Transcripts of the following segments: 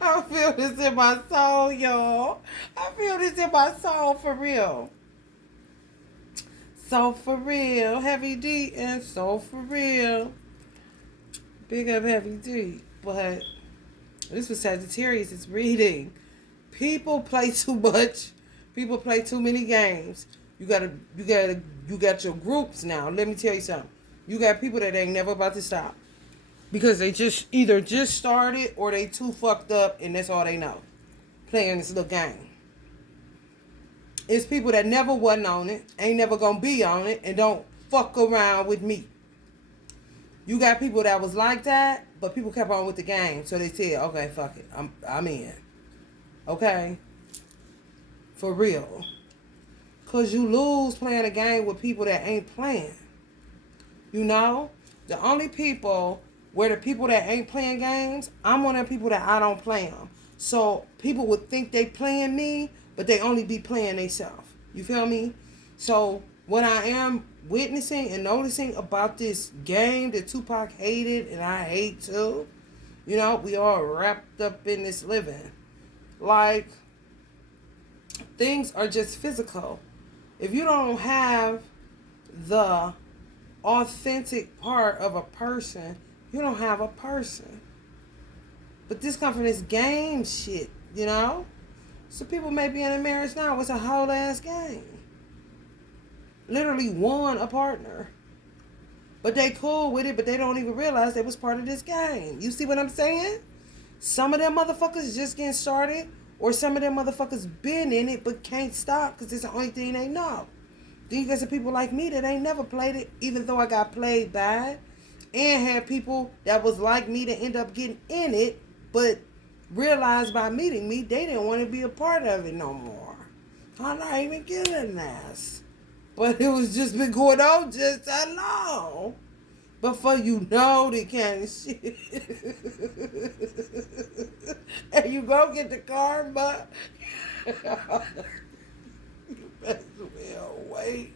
I feel this in my soul, y'all. I feel this in my soul for real. So for real, Heavy D and so for real. Big up Heavy D. But this was Sagittarius. It's reading. People play too much. People play too many games. You got your groups now. Let me tell you something. You got people that ain't never about to stop. Because they just either just started or they too fucked up and that's all they know. Playing this little game. It's people that never wasn't on it, ain't never gonna be on it, and don't fuck around with me. You got people that was like that, but people kept on with the game, so they said, "Okay, fuck it, I'm in." Okay, for real, cause you lose playing a game with people that ain't playing. You know, the only people where the people that ain't playing games, I'm one of the people that I don't play them. So people would think they playing me, but they only be playing themselves. You feel me? So what I am witnessing and noticing about this game that Tupac hated and I hate too, you know, we all wrapped up in this living. Like, things are just physical. If you don't have the authentic part of a person, you don't have a person. But this comes from this game shit, you know? So people may be in a marriage now. It's a whole ass game. Literally won a partner. But they cool with it, but they don't even realize they was part of this game. You see what I'm saying? Some of them motherfuckers just getting started, or some of them motherfuckers been in it but can't stop because it's the only thing they know. Then you got some people like me that ain't never played it, even though I got played bad, and had people that was like me that end up getting in it, but realized by meeting me they didn't want to be a part of it no more. I'm not even getting this. But it was just been going on just that long. Before you know the kind of shit. And you go get the karma. You better well wait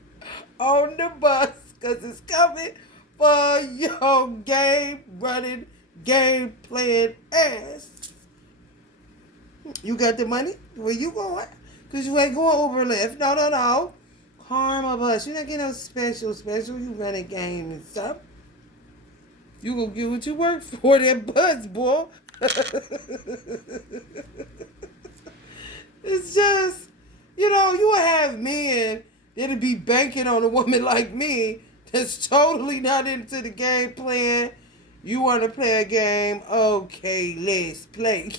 on the bus because it's coming for your game running, game playing ass. You got the money? Where you going? Because you ain't going over left. No. Karma bus. You're not getting no special. You run a game and stuff. You gonna get what you work for, that bus, boy. It's just, you know, you would have men that'd be banking on a woman like me that's totally not into the game plan. You want to play a game? Okay, let's play.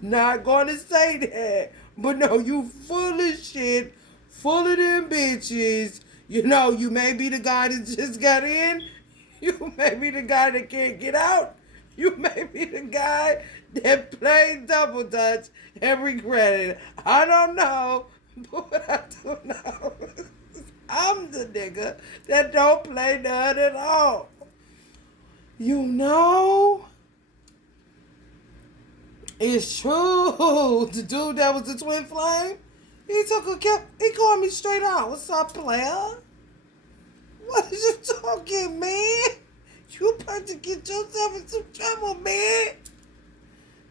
Not going to say that. But no, you full of shit, full of them bitches. You know, you may be the guy that just got in. You may be the guy that can't get out. You may be the guy that played double dutch and regretted it. I don't know, but what I do know, I'm the nigga that don't play none at all. You know? It's true. The dude that was the twin flame, he called me straight out. What's up, player? What is you talking, man? You about to get yourself in some trouble, man.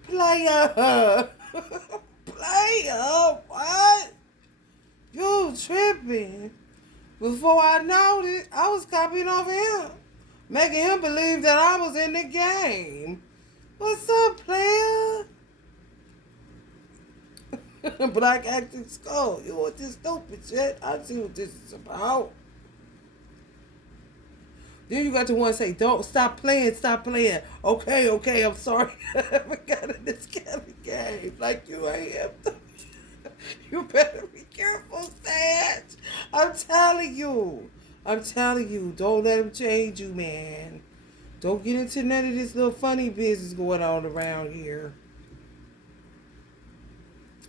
Player. Player, what? You tripping. Before I know it, I was copying off him. Making him believe that I was in the game. What's up, player? Black acting skull. You want this stupid shit? I see what this is about. Then you got to one say, don't stop playing. Okay, I'm sorry. I forgot in this kind of game. Like you ain't have to. You better be careful, Sag. I'm telling you. Don't let him change you, man. Don't get into none of this little funny business going on around here.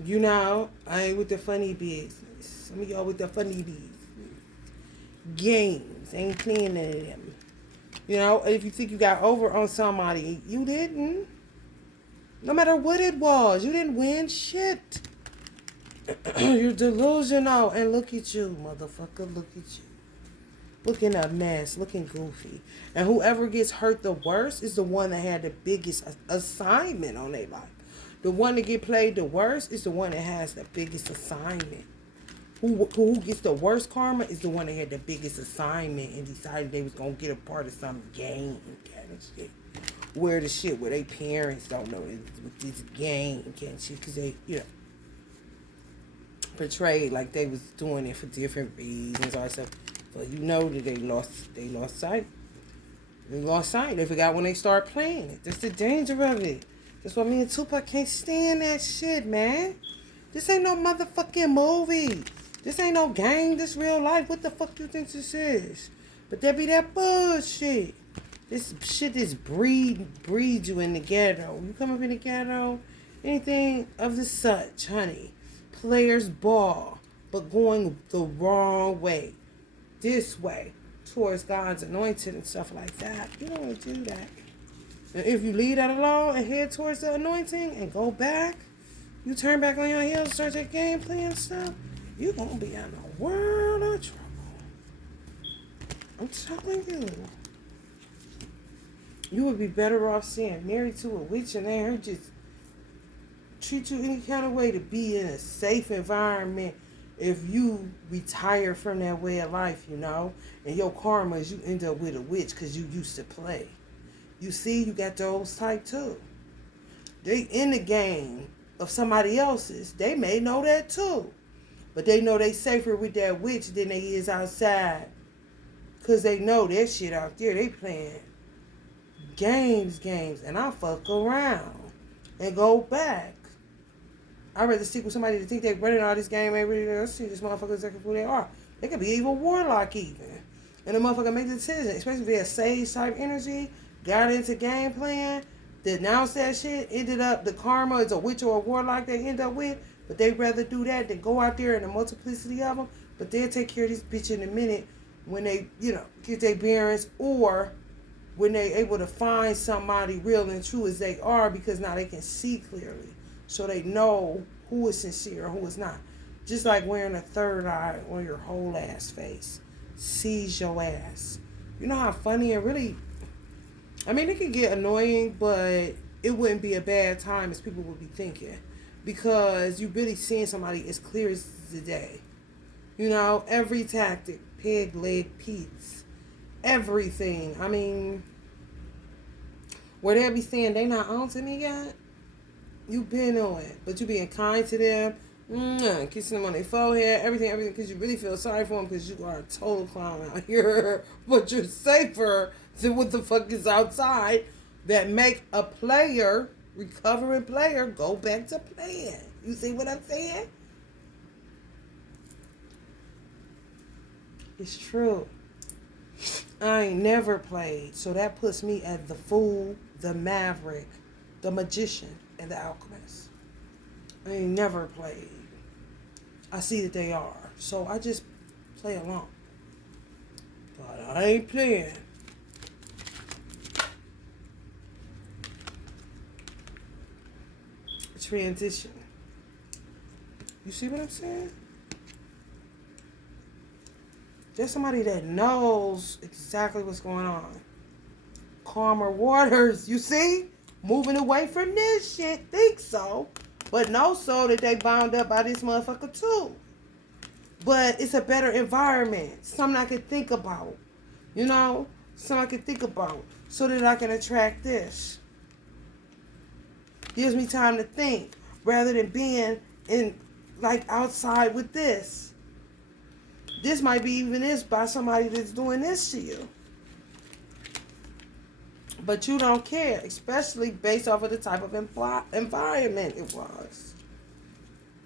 You know, I ain't with the funny business. Some of y'all with the funny business. Games. Ain't playing none of them. You know, if you think you got over on somebody, you didn't. No matter what it was, you didn't win shit. You're delusional. And look at you, motherfucker. Look at you. looking a mess, looking goofy. And whoever gets hurt the worst is the one that had the biggest assignment on their life. The one that get played the worst is the one that has the biggest assignment. Who gets the worst karma is the one that had the biggest assignment and decided they was gonna get a part of some game kind of shit. Where the shit where they parents don't know this game kind of shit because they, portrayed like they was doing it for different reasons or stuff. But you know that they lost sight. They lost sight. They forgot when they start playing it. That's the danger of it. That's why me and Tupac can't stand that shit, man. This ain't no motherfucking movie. This ain't no game. This real life. What the fuck you think this is? But there be that bullshit. This shit is breed you in the ghetto. You come up in the ghetto, anything of the such, honey. Players ball, but going the wrong way. This way, towards God's anointed and stuff like that. You don't want to do that. And if you leave that alone and head towards the anointing and go back, you turn back on your heels, start that game playing stuff, you're going to be in a world of trouble. I'm telling you. You would be better off staying married to a witch and then her just treat you any kind of way to be in a safe environment if you retire from that way of life, and your karma is you end up with a witch because you used to play. You see, you got those type too. They in the game of somebody else's. They may know that too. But they know they safer with that witch than they is outside. Because they know that shit out there. They playing games. And I fuck around and go back. I'd rather stick with somebody that think they running all this game ain't really there. See this motherfucker exactly who they are. They could be even warlock even. And the motherfucker make the decision, especially if they're a sage type energy, got into game playing, denounced that shit, ended up the karma is a witch or a warlock they end up with, but they rather do that than go out there in a multiplicity of them. But they'll take care of this bitch in a minute when they, get their bearings or when they able to find somebody real and true as they are because now they can see clearly. So they know who is sincere and who is not. Just like wearing a third eye on your whole ass face. Sees your ass. You know how funny and really, it can get annoying, but it wouldn't be a bad time as people would be thinking. Because you really seeing somebody as clear as the day. Every tactic, pig leg Pete's, everything. Where they be saying they not on to me yet, you been on it, but you being kind to them, kissing them on their forehead, everything, because you really feel sorry for them because you are a total clown out here, but you're safer than what the fuck is outside that make a player, recovering player, go back to playing. You see what I'm saying? It's true. I ain't never played, so that puts me as the fool, the maverick, the magician, and the alchemist. I ain't never played. I see that they are, so I just play along. But I ain't playing. Transition. You see what I'm saying? There's somebody that knows exactly what's going on. Calmer waters, you see? Moving away from this shit, think so. But know so that they bound up by this motherfucker too. But it's a better environment. Something I can think about. Something I can think about. So that I can attract this. Gives me time to think. Rather than being outside with this. This might be even this by somebody that's doing this to you. But you don't care, especially based off of the type of environment it was.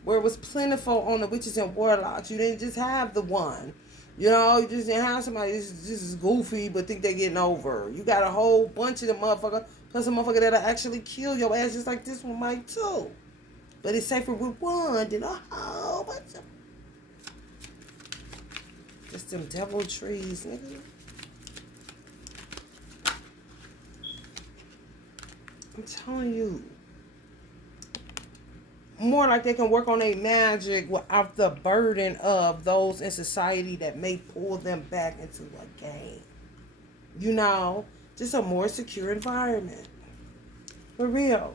Where it was plentiful on the witches and warlocks. You didn't just have the one. You just didn't have somebody that's just goofy but think they're getting over. You got a whole bunch of them motherfucker, plus a motherfucker that'll actually kill your ass just like this one might too. But it's safer with one than a whole bunch of... Just them devil trees, nigga. I'm telling you. more like they can work on their magic without the burden of those in society that may pull them back into a game. You know, just a more secure environment. For real.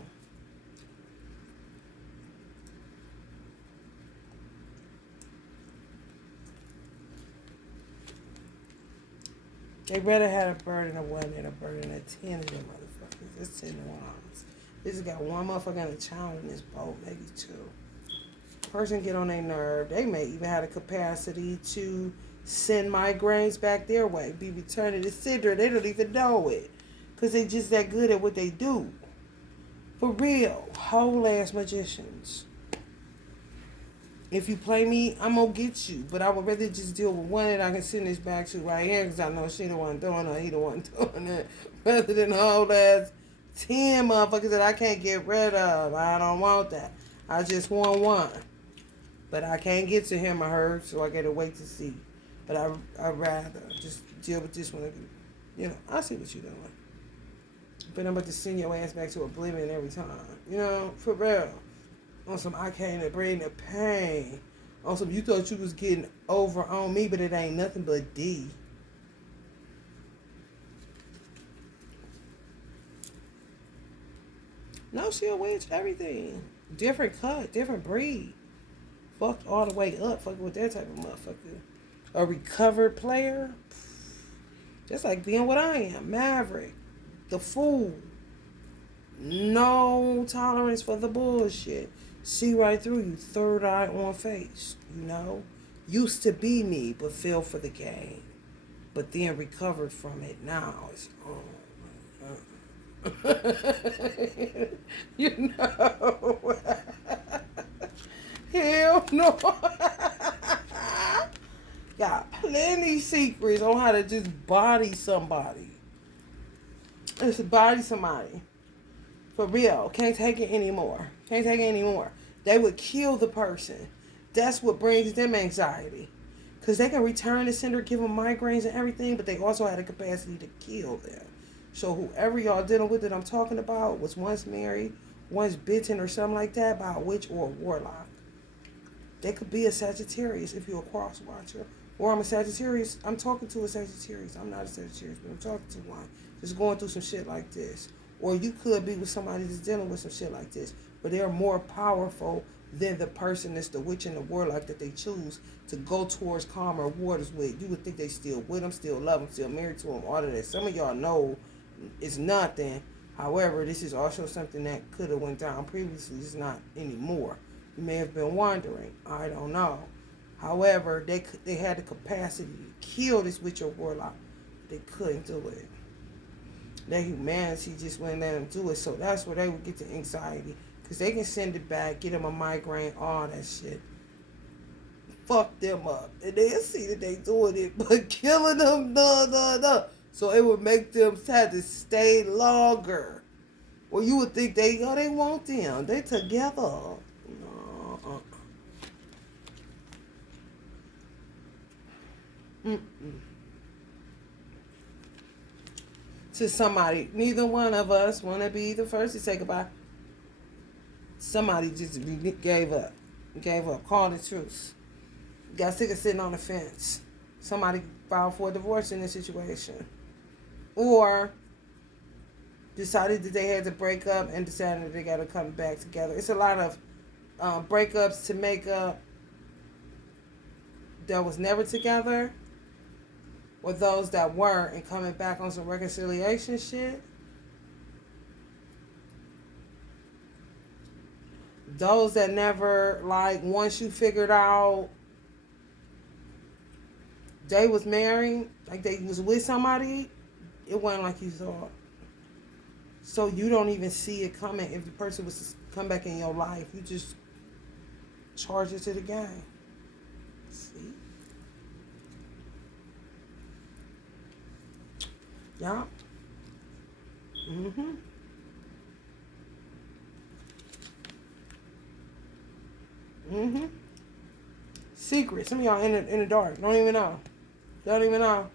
They rather had a burden of one than a burden of 10 of them motherfuckers. It's 10 ones. This has got one motherfucker in a child in this boat, maybe two. Person get on their nerve. They may even have the capacity to send migraines back their way, be returning to sender. They don't even know it. Because they just that good at what they do. For real. Whole ass magicians. If you play me, I'm going to get you. But I would rather just deal with one that I can send this back to right here because I know she the one doing it, he the one doing it. Rather than whole ass 10 motherfuckers that I can't get rid of. I don't want that. I just want one. But I can't get to him or her, so I got to wait to see. But I'd rather just deal with this one. You know, I see what you're doing. But I'm about to send your ass back to oblivion every time. You know, for real. On some, I came to bring the pain. On some, you thought you was getting over on me, but it ain't nothing but D. No, she a witch, everything. Different cut, different breed. Fucked all the way up, fucking with that type of motherfucker. A recovered player. Just like being what I am. Maverick. The fool. No tolerance for the bullshit. See right through you, third eye on face, you know? Used to be me, but fell for the game. But then recovered from it. Now it's you know. Hell no. Got plenty secrets on how to just body somebody. Just body somebody. For real. Can't take it anymore. Can't take it anymore. They would kill the person. That's what brings them anxiety. Because they can return the sender, give them migraines and everything, but they also had the capacity to kill them. So whoever y'all dealing with that I'm talking about was once married, once bitten or something like that by a witch or a warlock. They could be a Sagittarius if you're a cross watcher. Or I'm a Sagittarius. I'm talking to a Sagittarius. I'm not a Sagittarius, but I'm talking to one. Just going through some shit like this. Or you could be with somebody that's dealing with some shit like this. But they're more powerful than the person that's the witch and the warlock that they choose to go towards calmer waters with. You would think they still with them, still love them, still married to them, all of that. Some of y'all know it's nothing. However, this is also something that could have went down previously. It's not anymore. You may have been wondering. I don't know. However, they had the capacity to kill this witch or warlock. They couldn't do it. Their humanity just wouldn't let them do it. So that's where they would get the anxiety. Because they can send it back, get them a migraine, all that shit. Fuck them up. And they'll see that they doing it, but killing them, So it would make them have to stay longer. Well, you would think they want them. They together. No. To somebody, neither one of us want to be the first to say goodbye. Somebody just gave up, called the truth. Got sick of sitting on the fence. Somebody filed for a divorce in this situation. Or decided that they had to break up and decided that they got to come back together. It's a lot of breakups to make up that was never together. Or those that were and coming back on some reconciliation shit. Those that never, like, once you figured out they was married, like they was with somebody, it wasn't like you thought. So you don't even see it coming. If the person was to come back in your life, you just charge it to the game. See? Yeah. Secret. Some of y'all in the dark. Don't even know.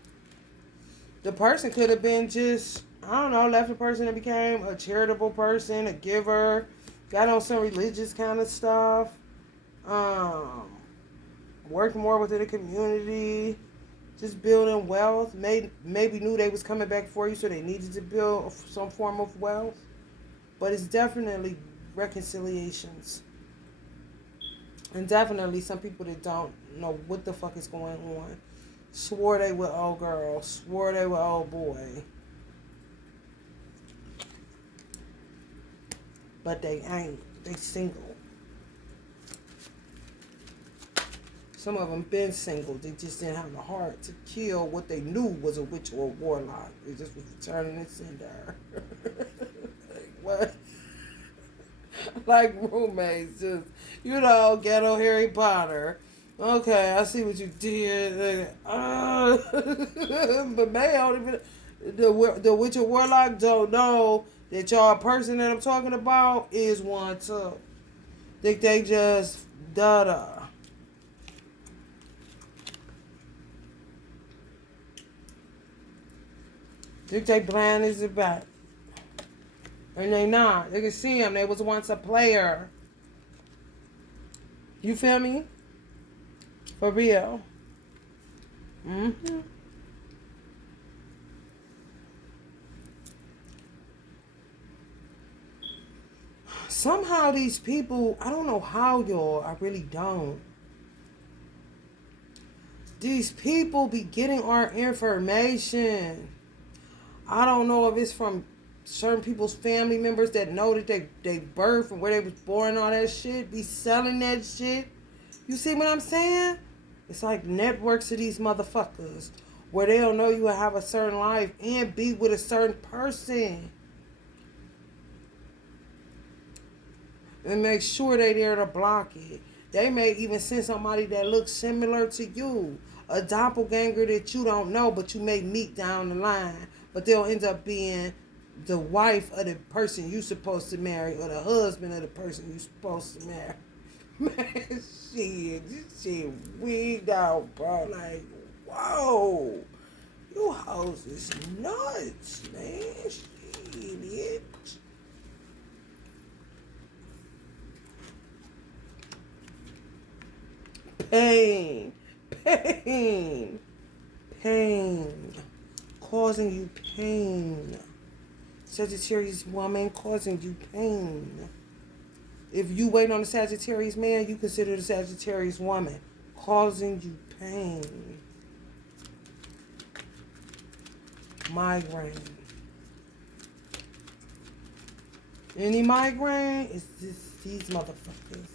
The person could have been just, I don't know, left a person that became a charitable person, a giver, Got on some religious kind of stuff. Um, Worked more within the community. Just building wealth. Maybe knew they was coming back for you, so they needed to build some form of wealth. But it's definitely reconciliations. And definitely some people that don't know what the fuck is going on. Swore they were old girl. Swore they were old boy. But they ain't. They single. Some of them been single. They just didn't have the heart to kill what they knew was a witch or a warlock. They just was returning and cinder. Like, what? Like roommates. Just, ghetto Harry Potter. Okay, I see what you did. But man, the witch or warlock don't know that y'all person that I'm talking about is one too. Think they just da-da. Think they blind as a bat. And they not. They can see him. They was once a player. You feel me? For real. Mm-hmm. Somehow these people, I don't know how, y'all, I really don't. These people be getting our information. I don't know if it's from certain people's family members that know that they birth and where they was born and all that shit. Be selling that shit. You see what I'm saying? It's like networks of these motherfuckers where they don't know you will have a certain life and be with a certain person. And make sure they there to block it. They may even send somebody that looks similar to you. A doppelganger that you don't know, but you may meet down the line. But they'll end up being the wife of the person you supposed to marry or the husband of the person you supposed to marry. Man, shit, this shit wigged out, bro. Like, whoa. You hoes is nuts, man. Shit. Pain. Causing you pain. Sagittarius woman causing you pain. If you wait on the Sagittarius man, you consider the Sagittarius woman causing you pain. Migraine. Any migraine? It's just these motherfuckers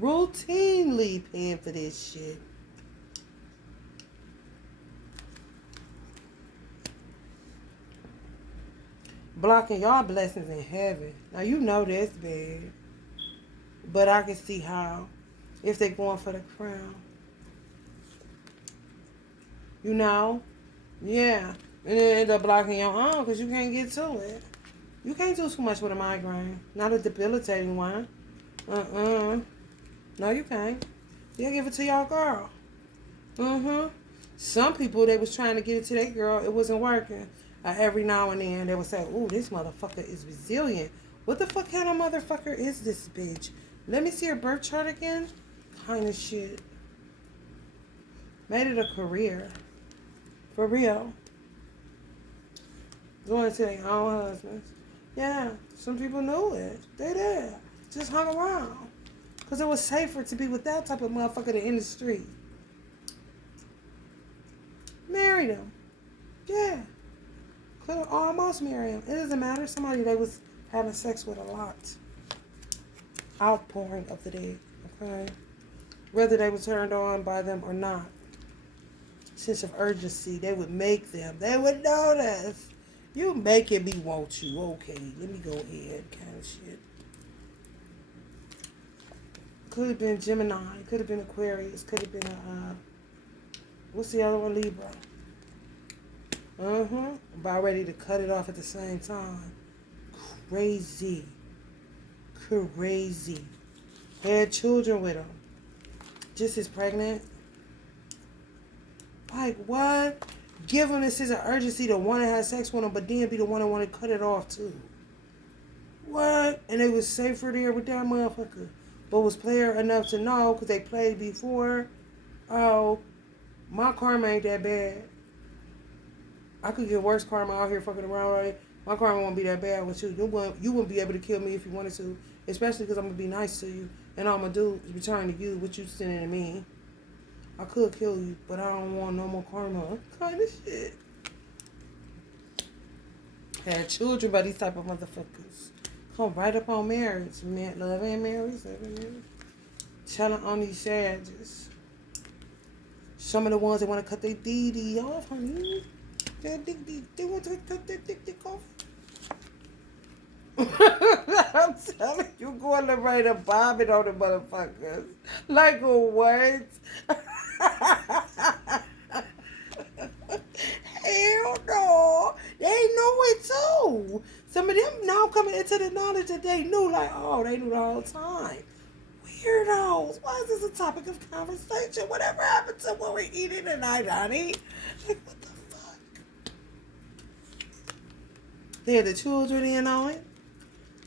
routinely paying for this shit. Blocking y'all blessings in heaven. Now you know that's bad. But I can see how. If they going for the crown. You know? Yeah. And then end up blocking your own because you can't get to it. You can't do too much with a migraine. Not a debilitating one. No, you can't. They'll give it to y'all girl. Some people, they was trying to get it to their girl. It wasn't working. Every now and then, they would say, ooh, this motherfucker is resilient. What the fuck kind of motherfucker is this bitch? Let me see her birth chart again. Kind of shit. Made it a career. For real. Going to their own husbands. Yeah, some people knew it. They did. Just hung around. Because it was safer to be with that type of motherfucker than in the street. Married him. Yeah. Could have almost married him. It doesn't matter. Somebody they was having sex with a lot. Outpouring of the day. Okay? Whether they were turned on by them or not. Sense of urgency. They would make them. They would notice. You making me want you. Okay, let me go ahead. Kind of shit. Could have been Gemini. Could have been Aquarius. Could have been what's the other one? Libra. About ready to cut it off at the same time. Crazy. Had children with him. Just as pregnant. Like, what? Give him this sense of urgency to want to have sex with him, but then be the one that want to cut it off, too. What? And they was safer there with that motherfucker. But was player enough to know, because they played before. Oh, my karma ain't that bad. I could get worse karma out here fucking around, right? My karma won't be that bad with you. You wouldn't be able to kill me if you wanted to. Especially because I'm going to be nice to you. And all I'm going to do is return to you what you sending to me. I could kill you, but I don't want no more karma. Kind of shit. Had children by these type of motherfuckers. Come right up on marriage. Man, love and marriage. Telling on these savages. Some of the ones that want to cut their DD off, honey. They want to cut their dick off. I'm telling you, going to write a bobbing on the motherfuckers. Like a what? Hell no. They know it too. Some of them now coming into the knowledge that they knew, like, oh, they knew the whole time. Weirdos. Why is this a topic of conversation? Whatever happened to what we're eating tonight, honey? Like, what the fuck? They had the children in on it.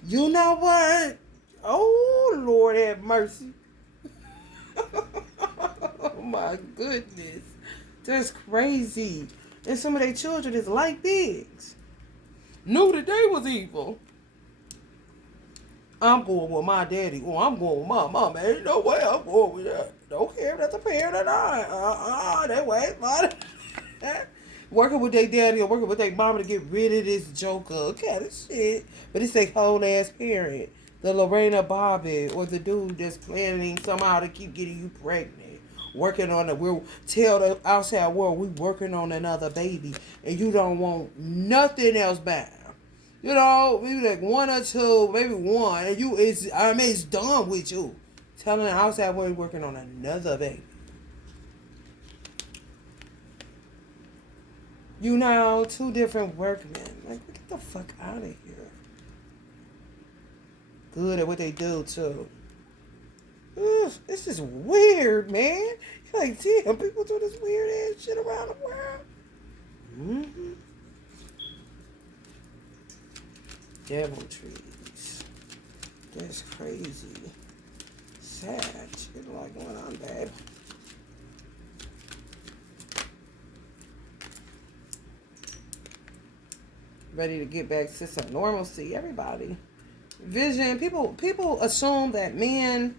You know what? Oh, Lord have mercy. Oh, my goodness. That's crazy. And some of their children is like pigs. Knew that they was evil. I'm going with my daddy. Oh, I'm going with my mama. Ain't no way I'm going with that. Don't care if that's a parent or not. That way, but working with their daddy or working with their mama to get rid of this joker. Kind of shit. But it's a whole ass parent. The Lorena Bobby or the dude that's planning somehow to keep getting you pregnant. Working on it. We'll tell the outside world we working on another baby. And you don't want nothing else back. You know, maybe like one or two, maybe one, and it's done with you. Telling the outside world working on another baby. You know, two different workmen. Like, get the fuck out of here. Good at what they do too. Ugh, this is weird, man. You're like, damn, people do this weird ass shit around the world. Mm-hmm. Devil trees. That's crazy. Sad. Shit like going on bad. Ready to get back to some normalcy, everybody. Vision. People assume that men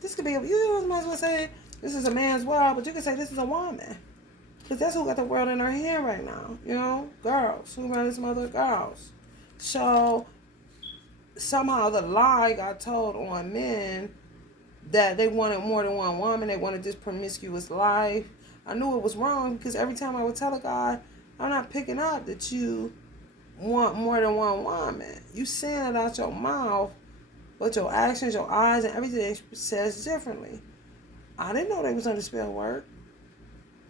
this could be you might as well say this is a man's world, but you can say this is a woman. Because that's who got the world in her hand right now. You know? Girls. Who run this mother? Girls. So, somehow the lie got told on men that they wanted more than one woman. They wanted this promiscuous life. I knew it was wrong because every time I would tell a guy, I'm not picking up that you want more than one woman. You saying it out your mouth, but your actions, your eyes, and everything says differently. I didn't know they was under spell work.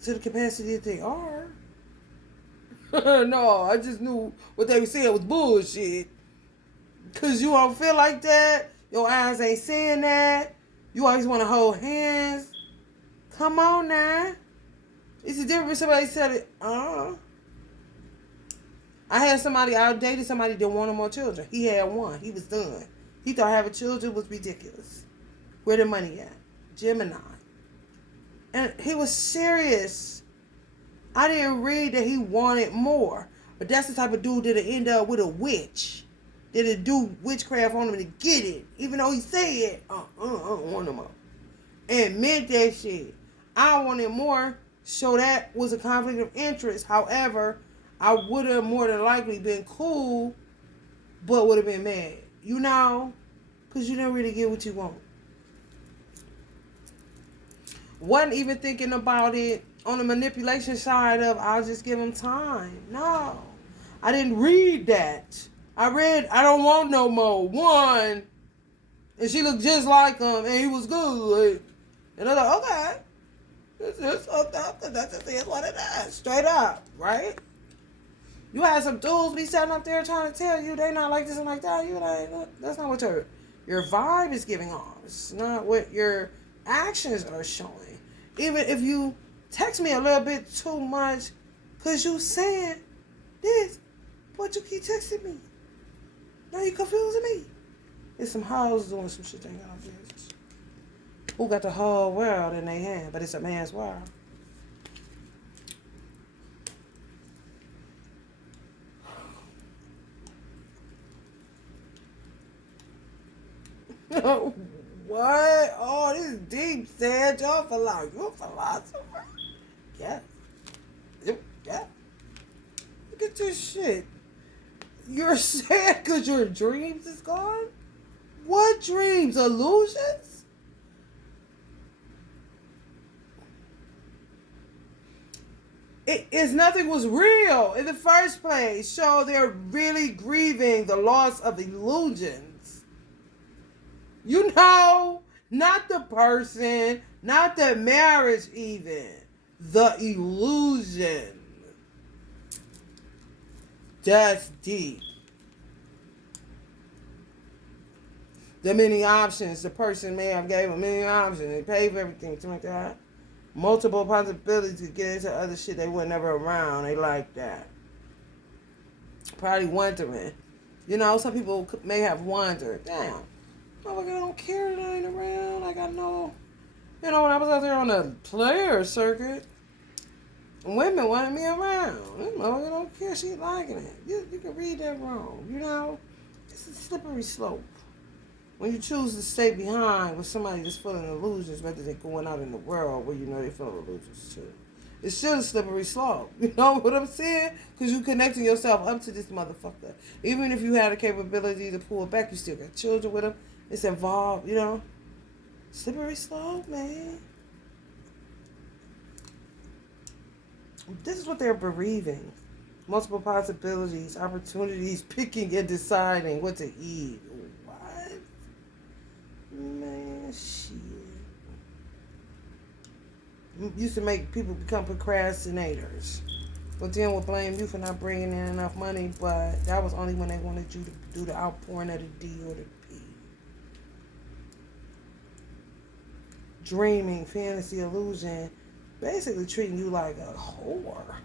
To the capacity that they are. No, I just knew what they were saying was bullshit. Because you don't feel like that. Your eyes ain't saying that. You always want to hold hands. Come on now. It's a difference if somebody said it. I dated somebody that didn't want no more children. He had one. He was done. He thought having children was ridiculous. Where the money at? Gemini. And he was serious. I didn't read that he wanted more. But that's the type of dude that'll end up with a witch. That'll do witchcraft on him to get it. Even though he said, I don't want no more. And meant that shit. I wanted more. So that was a conflict of interest. However, I would have more than likely been cool. But would have been mad. You know? Because you didn't really get what you want. Wasn't even thinking about it on the manipulation side of I'll just give him time. No. I didn't read that. I read I don't want no more. One. And she looked just like him and he was good. And I was like, okay. This is fucked up because that just is what it is. Straight up. Right? You had some dudes be sitting up there trying to tell you they not like this and like that. You like, that's not what your vibe is giving off. It's not what your actions are showing. Even if you text me a little bit too much because you saying this What you keep texting me? Now you confusing me. It's some hoes doing some shit they ain't got no business. Who got the whole world in their hand, but it's a man's world. What? Oh, this is deep, Sag. You're a philosopher? Yeah. Yeah. Look at this shit. You're sad because your dreams is gone? What dreams? Illusions? It's nothing was real in the first place. So they're really grieving the loss of illusions. You know, not the person, not the marriage even. The illusion. That's deep. The many options. The person may have gave them many options. They paid for everything, something like that. Multiple possibilities to get into other shit they were never around. They like that. Probably wondering. You know, some people may have wondered, damn, motherfucker don't care that I ain't around. Like I know, you know, when I was out there on the player circuit, women wanted me around. This motherfucker don't care. She liking it. You can read that wrong. You know, it's a slippery slope. When you choose to stay behind with somebody that's full of illusions rather than going out in the world where you know they're full of illusions too. It's still a slippery slope. You know what I'm saying? Because you connecting yourself up to this motherfucker. Even if you had the capability to pull it back, you still got children with them. It's involved, you know. Slippery slope, man. This is what they're bereaving. Multiple possibilities, opportunities, picking and deciding what to eat. What? Man, shit. Used to make people become procrastinators. But then we'll blame you for not bringing in enough money, but that was only when they wanted you to do the outpouring of the D or the P. Dreaming, fantasy, illusion, basically treating you like a whore.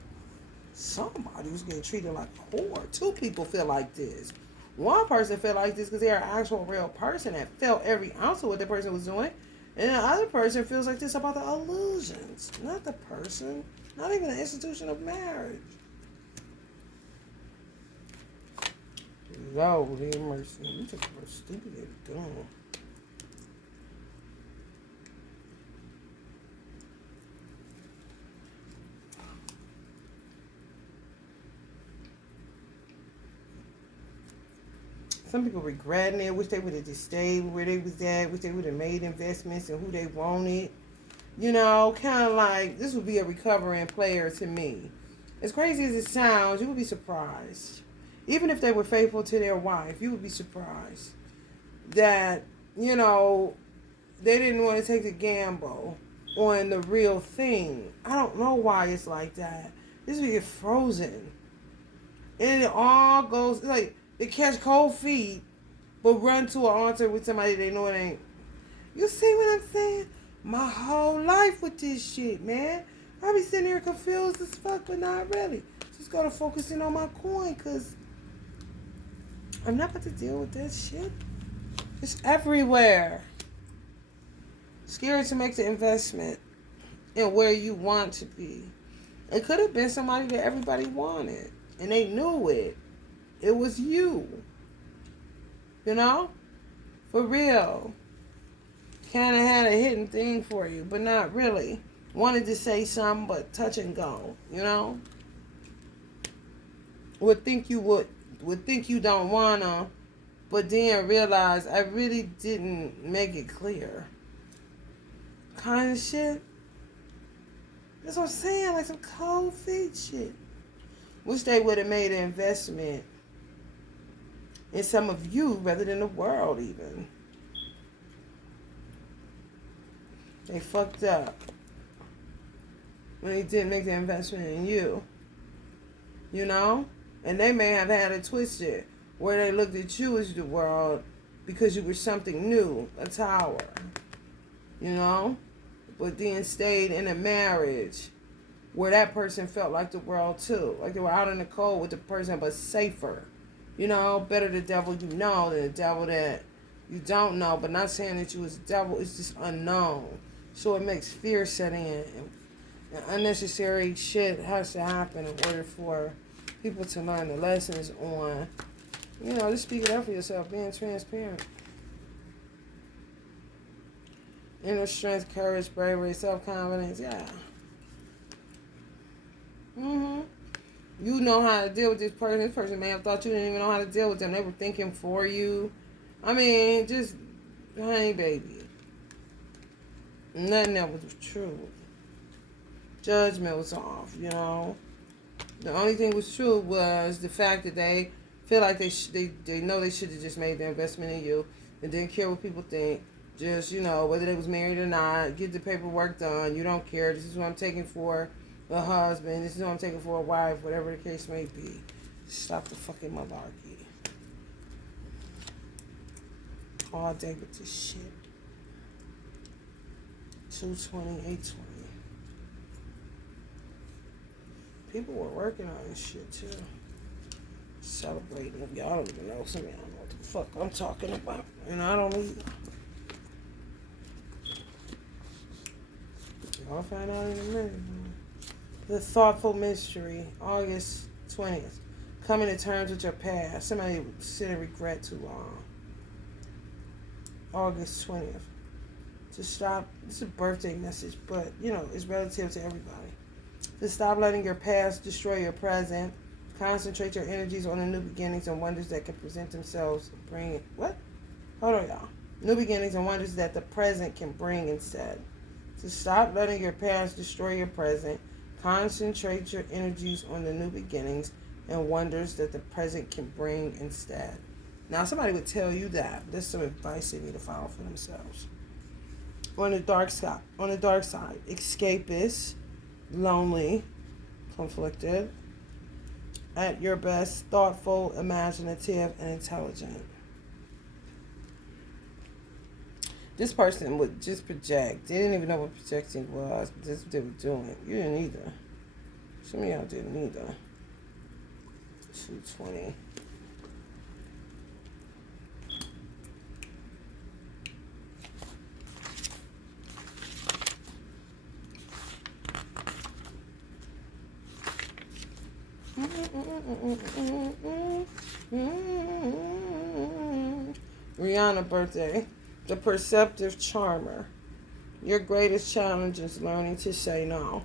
Somebody was getting treated like a whore. Two people feel like this. One person felt like this because they're an actual real person that felt every ounce of what the person was doing. And the other person feels like this about the illusions. Not the person. Not even the institution of marriage. Lord have mercy. You just were stupid and dumb. Some people regretting it, wish they would have just stayed where they was at, wish they would have made investments in who they wanted. You know, kind of like, this would be a recovering player to me. As crazy as it sounds, you would be surprised. Even if they were faithful to their wife, you would be surprised that, you know, they didn't want to take the gamble on the real thing. I don't know why it's like that. This would get frozen. And it all goes, like, they catch cold feet, but run to an altar with somebody they know it ain't. You see what I'm saying? My whole life with this shit, man. I be sitting here confused as fuck, but not really. Just gotta focus in on my coin, because I'm not about to deal with that shit. It's everywhere. Scary to make the investment in where you want to be. It could have been somebody that everybody wanted, and they knew it. It was you. You know? For real. Kind of had a hidden thing for you, but not really. Wanted to say something, but touch and go. You know? Would think you don't wanna, but then realize I really didn't make it clear. Kind of shit. That's what I'm saying, like some cold feet shit. Wish they would have made an investment in some of you rather than the world even. They fucked up when they didn't make the investment in you. You know? And they may have had it twisted where they looked at you as the world because you were something new, a tower. You know? But then stayed in a marriage where that person felt like the world too. Like they were out in the cold with the person, but safer. You know, better the devil you know than the devil that you don't know. But not saying that you was the devil, it's just unknown. So it makes fear set in. And unnecessary shit has to happen in order for people to learn the lessons on, you know, just speaking up for yourself, being transparent. Inner strength, courage, bravery, self-confidence, yeah. You know how to deal with this person. This person may have thought you didn't even know how to deal with them. They were thinking for you. I mean, just, honey, baby. Nothing that was true. Judgment was off, you know. The only thing was true was the fact that they feel like they know they should have just made the investment in you and didn't care what people think. Just, you know, whether they was married or not, get the paperwork done. You don't care. This is what I'm taking for a husband. This is what I'm taking for a wife, whatever the case may be. Stop the fucking malarkey. All day with this shit. 220, 820. People were working on this shit too. Celebrating. Y'all don't even know. Some of y'all know what the fuck I'm talking about. And I don't either. I'll find out in a minute. The Thoughtful Mystery, August 20th. Coming to terms with your past. Somebody would sit and regret too long. August 20th. To stop, it's a birthday message, but, you know, it's relative to everybody. To stop letting your past destroy your present. Concentrate your energies on the new beginnings and wonders that can present themselves. Bring it. What? Hold on, y'all. New beginnings and wonders that the present can bring instead. To stop letting your past destroy your present. Concentrate your energies on the new beginnings and wonders that the present can bring instead. Now, somebody would tell you that. There's some advice they need to follow for themselves. On the dark side, escapist, lonely, conflicted, at your best, thoughtful, imaginative, and intelligent. This person would just project. They didn't even know what projecting was, but that's what they were doing. You didn't either. Some of y'all didn't either. 220. Rihanna birthday. The perceptive charmer. Your greatest challenge is learning to say no.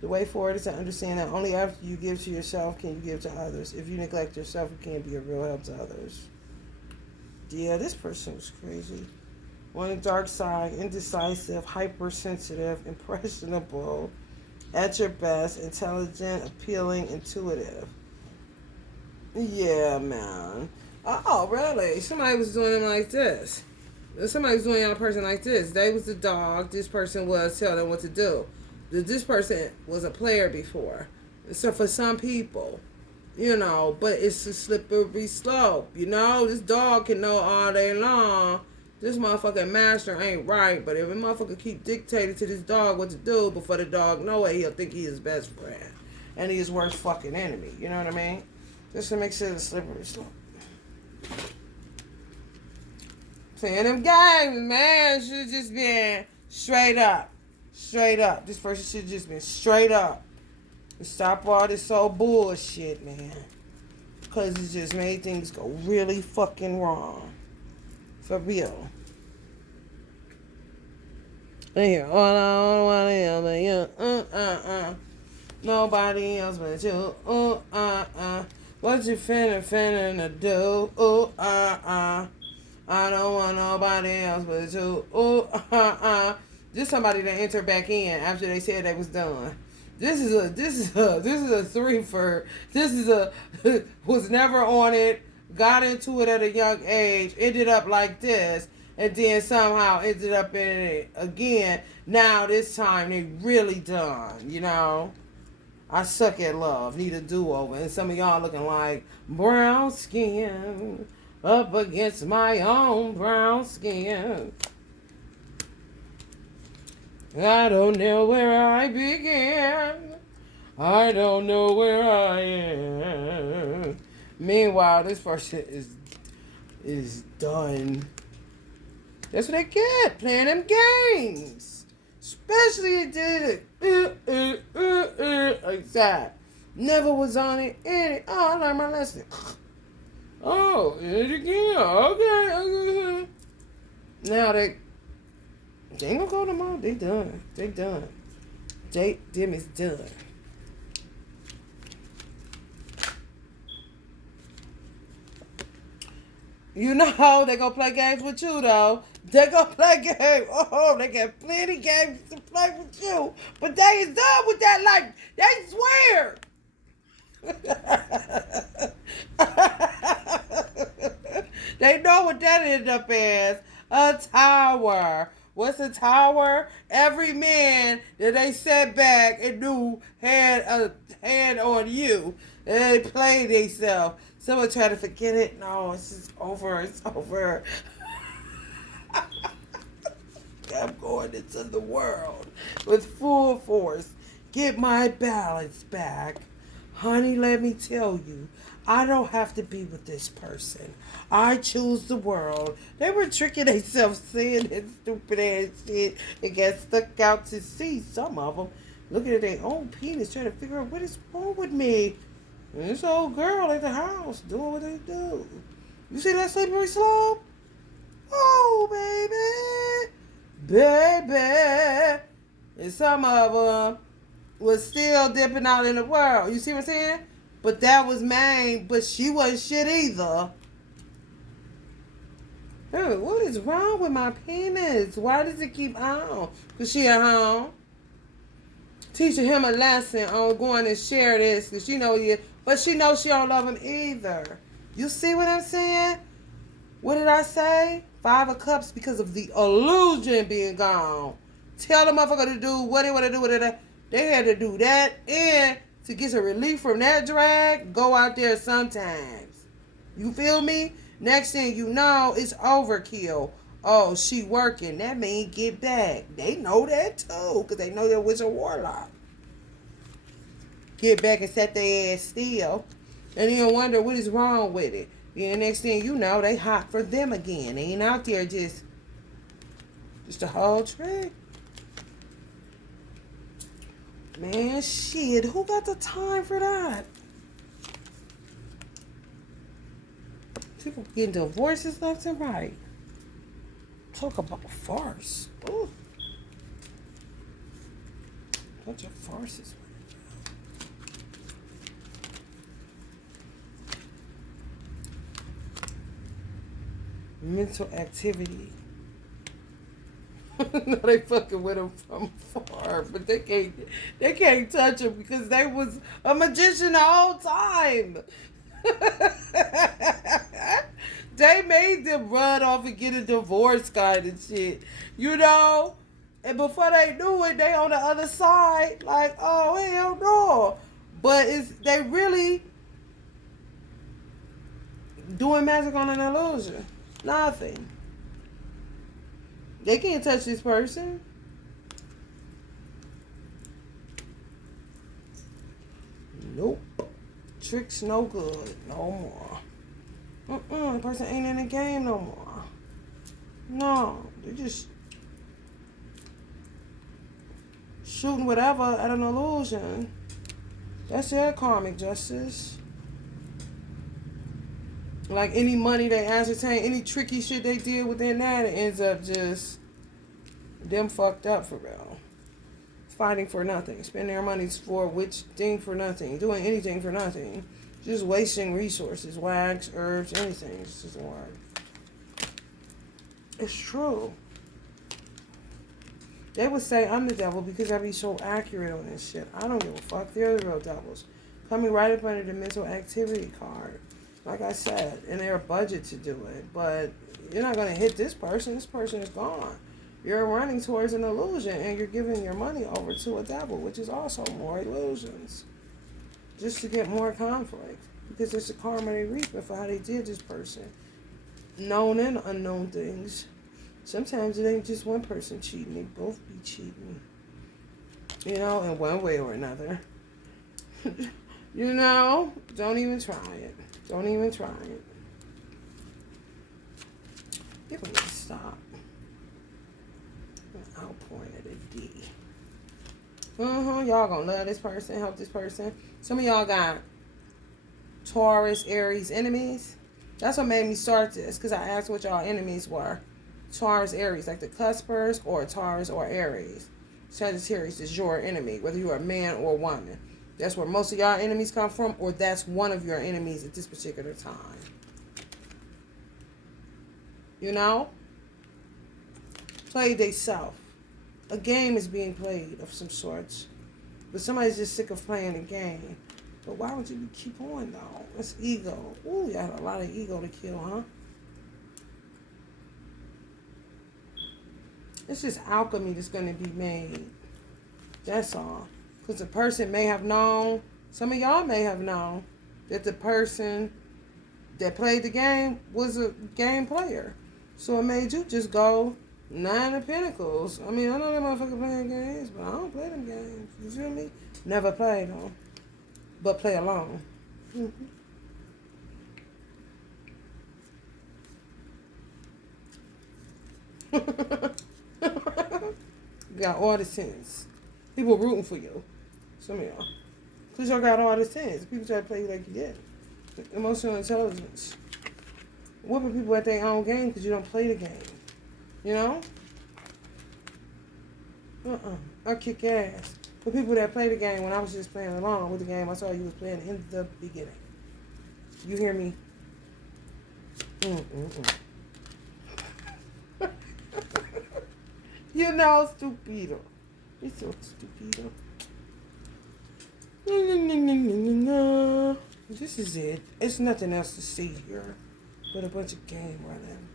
The way forward is to understand that only after you give to yourself can you give to others. If you neglect yourself, you can't be a real help to others. Yeah, this person was crazy. On the dark side, indecisive, hypersensitive, impressionable, at your best, intelligent, appealing, intuitive. Yeah, man. Oh, really? Somebody was doing them like this. Somebody was doing a person like this. They was the dog. This person was telling them what to do. This person was a player before. So for some people, you know, but it's a slippery slope. You know, this dog can know all day long this motherfucking master ain't right, but if a motherfucker keep dictating to this dog what to do before the dog know it, he'll think he his best friend. And he his worst fucking enemy. You know what I mean? Just to make sure the slippery slope. Playing them games, man. Should have just been straight up. Straight up. This person should have just been straight up. And stop all this old bullshit, man. Because it just made things go really fucking wrong. For real. Here, all I want is you. Nobody else but you. What you finna do? I don't want nobody else but you. Just somebody that entered back in after they said they was done. This is a three for. This is a was never on it. Got into it at a young age, ended up like this, and then somehow ended up in it again. Now this time they really done, you know. I suck at love, need a do-over. And some of y'all looking like brown skin up against my own brown skin. I don't know where I began. I don't know where I am. Meanwhile, this person is done. That's what they get, playing them games. Especially it did it. Like that. Never was on it. Oh, I learned my lesson. Oh, it again. Okay. Now they ain't gonna go no more. They done. Them is done. You know they gonna play games with you though. They gonna play games. Oh, they got plenty games to play with you. But they is done with that life. They swear. They know what that ended up as. A tower. What's a tower? Every man that they set back and knew had a hand on you. And they played themselves. Someone try to forget it. No, it's just over. It's over. I'm going into the world with full force. Get my balance back. Honey, let me tell you, I don't have to be with this person. I choose the world. They were tricking themselves saying that stupid ass shit and got stuck out to sea. Some of them looking at their own penis trying to figure out what is wrong with me. And this old girl at the house doing what they do. You see that slippery slope? Oh, baby. And some of them was still dipping out in the world. You see what I'm saying? But that was Maine, but she wasn't shit either. Hey, what is wrong with my penis? Why does it keep on? Because she at home. Teaching him a lesson on going and share this. Because she know you, but she knows she don't love him either. You see what I'm saying? What did I say? 5 of Cups because of the illusion being gone. Tell the motherfucker to do what they want to do with it. They had to do that, and to get some relief from that drag, go out there sometimes. You feel me? Next thing you know, it's overkill. Oh, she working. That means get back. They know that too, because they know they're witch or warlock. Get back and set their ass still. And then wonder what is wrong with it. Then next thing you know, they hot for them again. They ain't out there just a whole trick. Man, shit, who got the time for that? People getting divorces left and right. Talk about a farce. Ooh. Bunch of farces. Mental activity. No, they fucking with him from far, but they can't touch him because they was a magician the whole time. They made them run off and get a divorce kind of shit, you know. And before they knew it, they on the other side, like, oh hell no. But they really doing magic on an illusion. Nothing. They can't touch this person. Nope. Tricks no good. No more. The person ain't in the game no more. No. They just shooting whatever at an illusion. That's their karmic justice. Like any money they ascertain, any tricky shit they did within that, it ends up just them fucked up for real. Fighting for nothing. Spending their money for which thing for nothing. Doing anything for nothing. Just wasting resources. Wax, herbs, anything. It just doesn't work. It's true. They would say I'm the devil because I be so accurate on this shit. I don't give a fuck. They're the real devils. Coming right up under the mental activity card. Like I said, and their budget to do it. But you're not going to hit this person. This person is gone. You're running towards an illusion, and you're giving your money over to a devil, which is also more illusions. Just to get more conflict. Because it's the karma they reaping for how they did this person. Known and unknown things. Sometimes it ain't just one person cheating. They both be cheating. You know, in one way or another. You know, don't even try it. Don't even try it. People need to stop. Outpouring at a D. Y'all gonna love this person, help this person. Some of y'all got Taurus, Aries enemies. That's what made me start this, because I asked what y'all enemies were. Taurus, Aries, like the cuspers, or Taurus or Aries. Sagittarius is your enemy, whether you're a man or a woman. That's where most of y'all enemies come from, or that's one of your enemies at this particular time. You know? Play they self. A game is being played of some sorts. But somebody's just sick of playing the game. But why would you keep on, though? It's ego. Ooh, you got a lot of ego to kill, huh? It's just alchemy that's going to be made. That's all. Because the person may have known, some of y'all may have known, that the person that played the game was a game player. So it made you just go 9 of Pentacles. I mean, I know that motherfucker playing games, but I don't play them games. You feel me? Never play them. But play alone. You got all the sense. People rooting for you. Some of y'all. Because y'all got all the sense. People try to play you like you did. Emotional intelligence. Whooping people at their own game because you don't play the game. You know? I kick ass. For people that play the game, when I was just playing along with the game, I saw you was playing in the beginning. You hear me? You know, stupido. You're so stupido. This is it. It's nothing else to see here but a bunch of game running.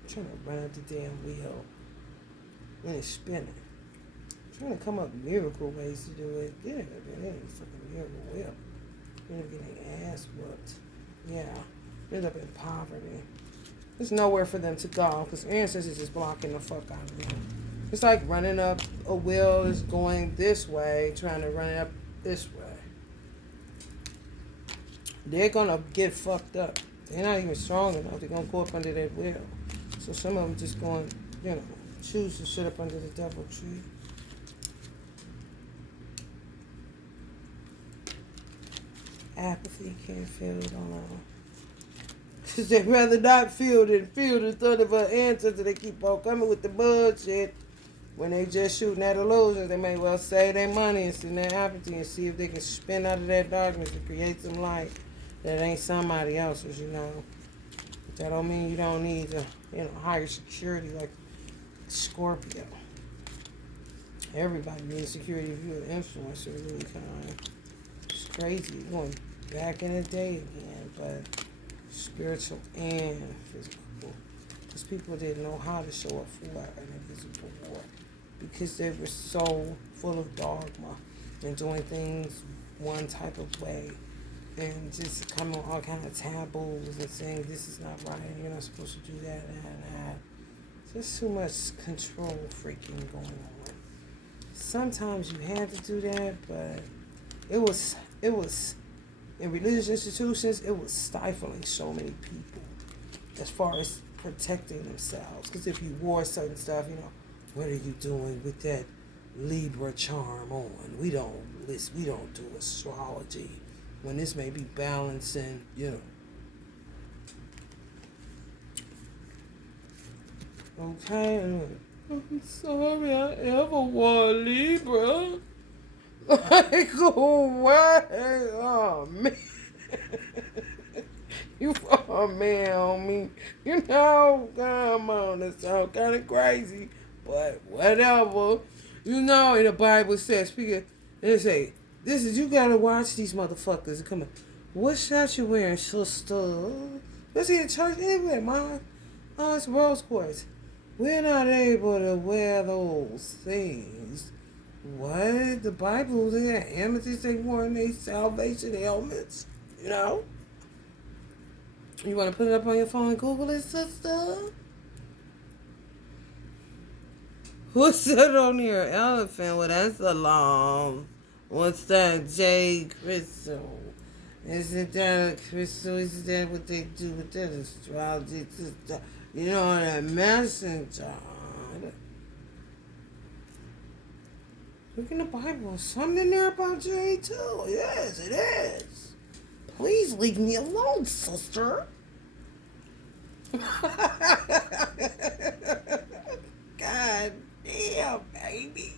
I'm trying to run out the damn wheel. And it's spinning. I'm trying to come up with miracle ways to do it. Yeah, man, it ain't fucking miracle wheel. You end up getting ass whooped. Yeah. End up in poverty. There's nowhere for them to go because ancestors is blocking the fuck out of them. It's like running up a wheel is going this way, trying to run it up this way. They're gonna get fucked up. They're not even strong enough. They're gonna go up under that wheel. So some of them just going, you know, choose to sit up under the devil tree. Apathy, can't feel it alone. Because they'd rather not feel than feel the thought of an ancestor. They keep on coming with the bullshit. When they just shooting at illusions, they may well save their money and sit in their apathy and see if they can spin out of that darkness and create some light that ain't somebody else's, you know. But that don't mean you don't need to, you know, higher security like Scorpio. Everybody needs security if you're an influencer of any kind. It's crazy. Going back in the day again, but spiritual and physical. Because people didn't know how to show up for an invisible war. Because they were so full of dogma and doing things one type of way. And just coming on all kind of taboos and saying this is not right, you're not supposed to do that and that. Just too much control freaking going on. Sometimes you had to do that, but it was in religious institutions, it was stifling so many people as far as protecting themselves. Because if you wore certain stuff, you know, what are you doing with that Libra charm on? We don't do astrology when this may be balancing, you know. Okay, I'm sorry I ever wore Libra. Like, what? Oh, man. You a man on me. You know, come on, that sounds kind of crazy, but whatever. You know, in the Bible says, they say, this is, you gotta watch these motherfuckers. Come on. What shirt you wearing, sister? Let's see in church anyway, Mom. Oh, it's rose quartz. We're not able to wear those things. What? The Bible, they had amethyst, they wore in their salvation helmets. You know? You want to put it up on your phone and Google it, sister? What's that on here? Elephant. Well, that's alarm. What's that? J Crystal. Isn't that a crystal? Isn't that what they do with that astrology? You know, that messenger. Look in the Bible. Something in there about J too. Yes, it is. Please leave me alone, sister. God damn, baby.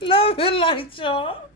Love and light, y'all.